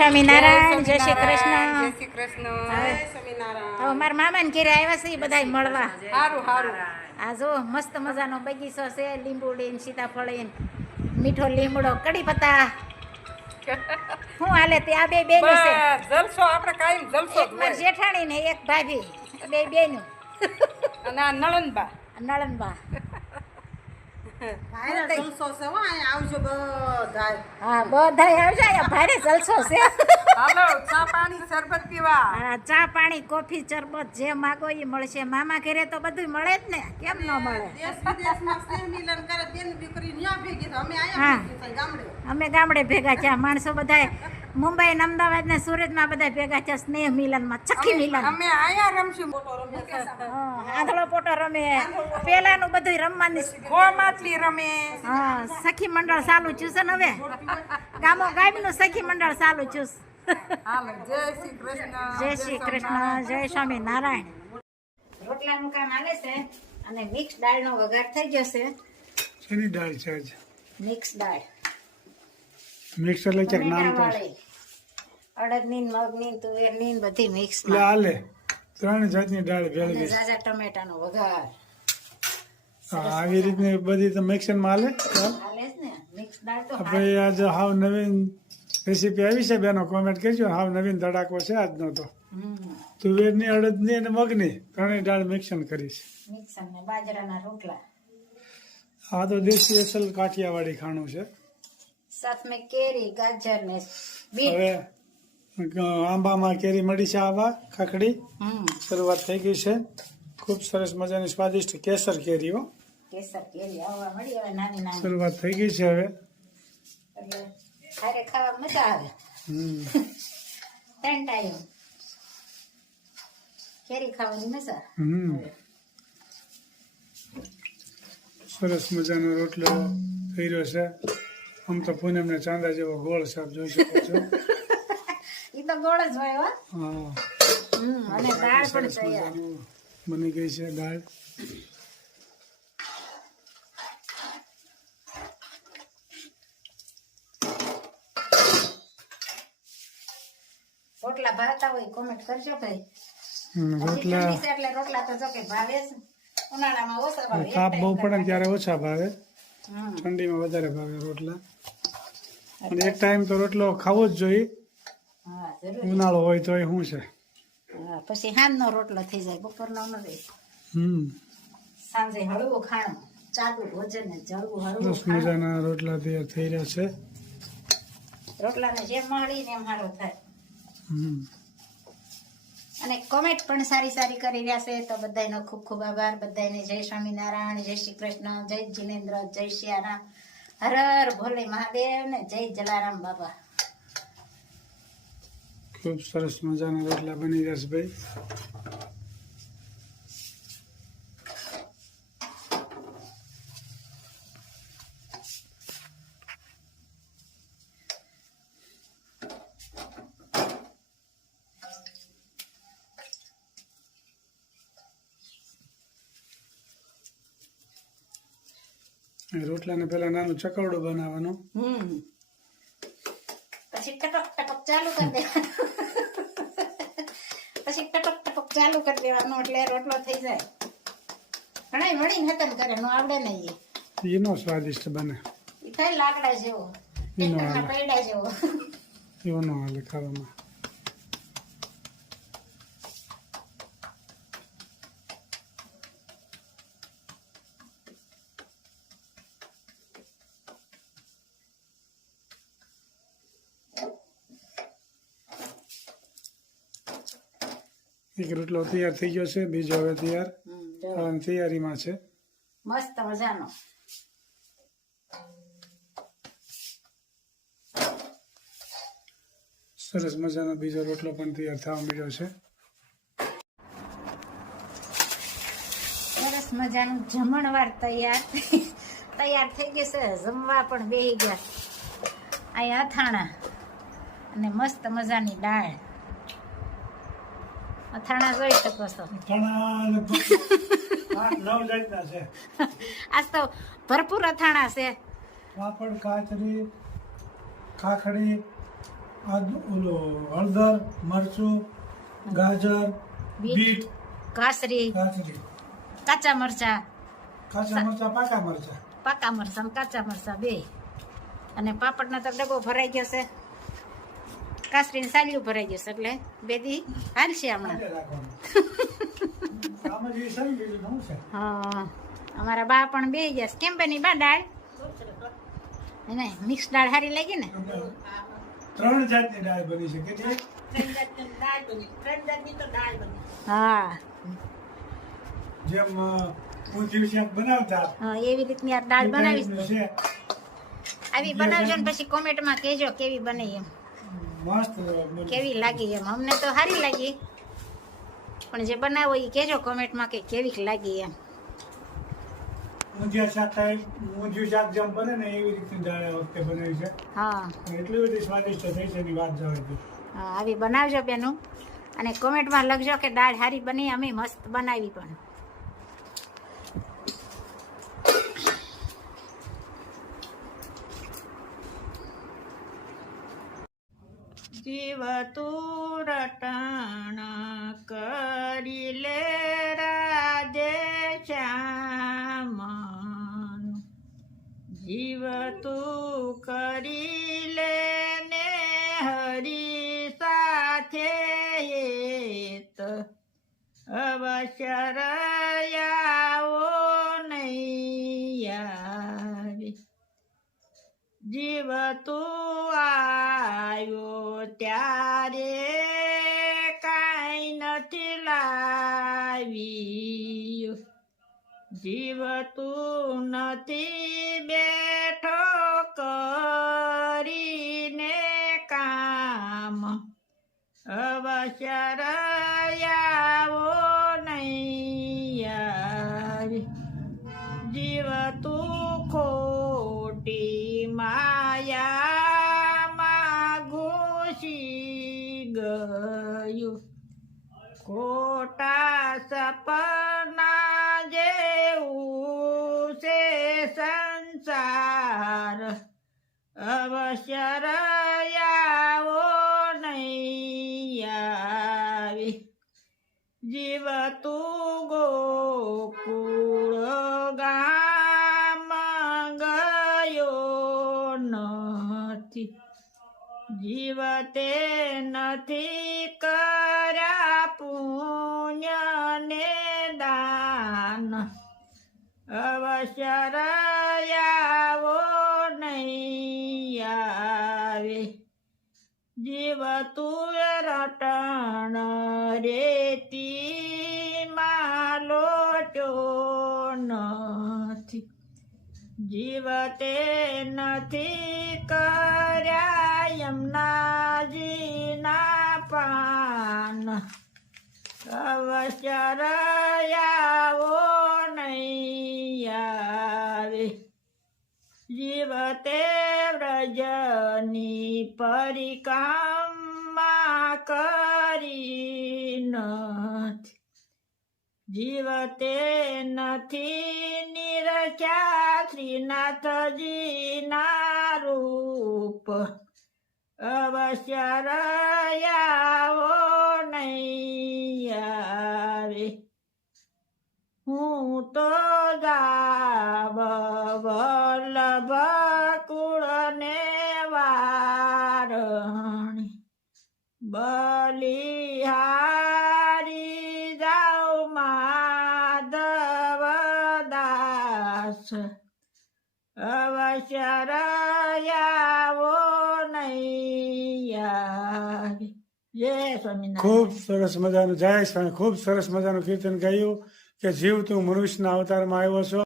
સ્વામિનારાયણ, જય શ્રી કૃષ્ણ. જય શ્રી કૃષ્ણ. જય સ્વામિનારાયણ. હવે મારા મામાને ઘેરે આવ્યા છે બધા મળવા. સારું સારું. આ જો મસ્ત મજાનો બગીચો છે, લીંબુડી ને સીતાફળી ને મીઠો લીમડો, કડી પત્તા. હું હાલે તે આ બે બેનું છે, બસ જલસો, આપણે કાયમ જલસો એક મારી જેઠાણી ને એક ભાભી, બે બેનું અને આ નળનબા. નળનબા. જલસો છે હો, અહીંયા આવજો બધાય. હા બધા આવજો, અહીંયા ભારે જલસો છે. હાલો ચા પાણી શરબત પીવા. હા, ચા પાણી કોફી ચરબત જે માગો એ મળશે. મામા ઘરે તો બધું મળે જ ને, કેમ ન મળે? દેશ વિદેશમાં સ્નેહ મિલન કરે, બેન દીકરી ન્યા ભેગી થાય. અમે હા. આયા ભેગી થાય ગામડે. અમે ગામડે ભેગા છે, માણસો બધા મુંબઈ ને અમદાવાદ ને સુરત માં બધા ભેગા છે સ્નેહ મિલન માં, ચક્કી મિલન. અમે આયા રમશું મોટો રમે. આંધળો પોટો રમે, પેલાનું બધું રમવાની. ગો માટલી રમે. હા, સખી મંડળ ચાલુ છું છે ને હવે, ગામો ગામનું સખી મંડળ ચાલુ છું. હાલો જય શ્રી કૃષ્ણ. જય શ્રી કૃષ્ણ, જય સ્વામિનારાયણ. રોટલાનું કામ હાલે છે અને મિક્સ દાળનો વઘાર થઈ જશે. શેની દાળ છે આજ? મિક્સ દાળ, મિક્સ એટલે ક્યાંક નામ તો વાળી અડદની, મગની, તુવેરની બધી મિક્સ. એટલે હાલે ત્રણ જાતની દાળ ભેળવી. ઝાઝા ટમેટાનો વઘાર આવી રીતની બધી તો મિક્સરમાં હાલે. હાલે જ ને. મિક્સ દાળ તો ભાઈ આજે હાવ નવીન રેસીપી આવી છે બેનો, કોમેન્ટ કરજો. હાવ નવીન ધડાકો છે આજનો તો. તુવેરની, અડદની અને મગની ત્રણેય દાળ મિક્સન કરીશ. મિક્સ અને બાજરાના રોટલા. આ તો દેશી અસલ કાઠિયાવાડી ખાણું છે. સાથ મેં કેરી, ગાજર ને બીટ. હવે આંબામાં કેરી મળી છે, આંબા ખાખડી શરૂઆત થઈ ગઈ છે. ખૂબ સરસ મજાની સ્વાદિષ્ટ કેસર કેરી હો. કેસર કેરી આવવા મળી, હવે નાની નાની. શરૂઆત થઈ ગઈ છે હવે. એટલે હારે ખાવા મજા આવે. ત્રણ ટાઈમ કેરી ખાવાની મજા. સરસ મજાનો રોટલો થઈ રહ્યો છે. આમ તો પૂનમને ચાંદા જેવો ગોળ છે, આપ જોઈ શકો છો. ઈ તો ગોળ જ હોય હો. હા, અને દાળ પણ સરસ તૈયાર. મજાનું બની ગઈ છે દાળ. રોટલા ભાવતા હોય કોમેન્ટ કરજો ભાઈ. રોટલા ઠંડી છે એટલે રોટલા તો જો કે ભાવે છે. ઉનાળામાં ઓછા ભાવે. તાપ બહુ પડે ને ત્યારે ઓછા ભાવે, ઠંડીમાં વધારે ભાવે રોટલા. અને એક ટાઈમ તો રોટલો ખાવો જ જોઈએ, હા જરૂર. ઉનાળો હોય તો એ શું છે. હા, પછી સાંજનો રોટલો થઈ જાય, બપોરનો ન રહે. સાંજે હળવું ખાણું, ચાલુ ભોજન ને જળવું હળવું સરસ મજાના રોટલા તૈયાર થઈ રહ્યા છે. રોટલાને જેમ મળી ને એમ સારો થાય. હમ. અને કોમેન્ટ પણ સારી સારી કરી રહ્યા છે, તો બધાનો ખૂબ ખૂબ આભાર. બધાને જય સ્વામિનારાયણ, જય શ્રી કૃષ્ણ, જય જિનેન્દ્ર, જય સિયારામ, હર હર ભોલે મહાદેવ ને જય જલારામ બાબા. ખૂબ સરસ મજાના રોટલા બની રહ્યા છે ભાઈ. રોટલાને પેલા નાનું ચકવડું બનાવવાનું. પછી ટપક ટપક ચાલુ કરી દેવાનું. પછી ટપક ટપક ચાલુ કરી દેવાનું એટલે રોટલો થઈ જાય. ઘણા વળી ખતમ કરે, નો આવડે નહીં. એનો સ્વાદિષ્ટ બને. એ થાય લાકડા જેવો, ટ્રેક્ટરના પૈડા જેવો. એવો ન હાલે ખાવામાં. એક રોટલો તૈયાર થઈ ગયો છે, બીજો હવે તૈયાર થવાની તૈયારીમાં છે. મસ્ત મજાનો. સરસ મજાનો બીજો રોટલો પણ તૈયાર થવા મળ્યો છે. સરસ મજાનું જમણવાર તૈયાર થઈ ગયું છે. જમવા પણ બેસી ગયા. અહીંયા અથાણા અને મસ્ત મજાની દાળ. અથાણા જોઈ શકો છો. આજ તો ભરપૂર અથાણા છે. પાપડ, કાચરી, ખાખડી, ઓલો હળદર, મરચું, ગાજર, બીટ, ઘાસરી, કાચરી, કાચા મરચા, કાચા મરચા, પાકા મરચા. પાકા મરચા ને કાચા મરચા બે, અને પાપડનો તો ડબ્બો ભરાઈ ગયો છે, કાસરી ને સાલિયું ભરાઈ ગયું છે, એટલે બે દી હાલશે હમણાં. હાલે રાખવાનું. આમ જ ઈ છે ને, બીજું શું છે? હા, અમારા બા પણ બે જશે. કેમ બની બા દાળ? નહીં, મિક્સ દાળ સારી લાગી ને? 3 જાતની દાળ બની છે. કેટલી? હા જેમ ઊંધિયું શાક બનાવતા હા, એવી રીતની આ દાળ એ બનાવીશ. ટાઈપનું છે. આવી બનાવજો ને પછી કોમેન્ટમાં કહેજો કેવી બની એમ, મસ્ત બની. કેવી લાગી એમ. અમને તો સારી લાગી, પણ જે બનાવો એ કહેજો કોમેન્ટમાં કે કેવી લાગી એમ. ઊંધિયા શાક થાય, ઊંધિયું શાક જેમ બને ને એવી રીતની દાળ આ વખતે બનાવી છે. હા અને એટલી બધી સ્વાદિષ્ટ થઈ છે એની વાત જવા દો. હા, આવી બનાવજો બેનું, અને કોમેન્ટમાં લખજો કે દાળ સારી બની, અમે મસ્ત બનાવી પણ. જીવ તું રટણ કરી લે રાજે શ્યામ, જીવ તું કરી લે ને હરી સાથે હેત, અવશ્ય રયાવો નહીં આવે. જીવ તું આવ્યો ત્યારે કાંઈ નથી લાવ્યું, જીવ તું નથી બેઠો કરીને કામ, અવશ્ય રયાવો નહીં આવે. જીવ તું ખોટી માયામાં ઘૂસી ગયું, ખોટા સપના જેવું છે સંસાર, અવશ્ય રયાવો નહીં આવે. જીવ તું ગોકુળ ગામ ગયો નથી, જીવ તે નથી કર્યા પુણ્ય ને દાન, અવશ્ય રયાવો નહીં આવે. જીવ તું રટણ રેતી માં લોટ્યો નથી, જીવ તે નથી કર્યા યમુનાજીના પાન, અવશ્ય રયાવો નહીં આવે. જીવ તે વ્રજની પરિક્રમા કરી નથી, જીવ તે નથી નિરખ્યા શ્રીનાથજીના રૂપ, અવશ્ય રયાવો નહીં આવે. હું તો જાવ વલ્લભ કુળને વારણી, બલિહારી જાઉ માધવ દાસ, અવશ્ય રયાવો નહીં આવે. જય સ્વામિનારાયણ. ખૂબ સરસ મજાનું જય સ્વામી, ખૂબ સરસ મજાનું કીર્તન ગાયું કે જીવ તું મનુષ્યના અવતારમાં આવ્યો છો.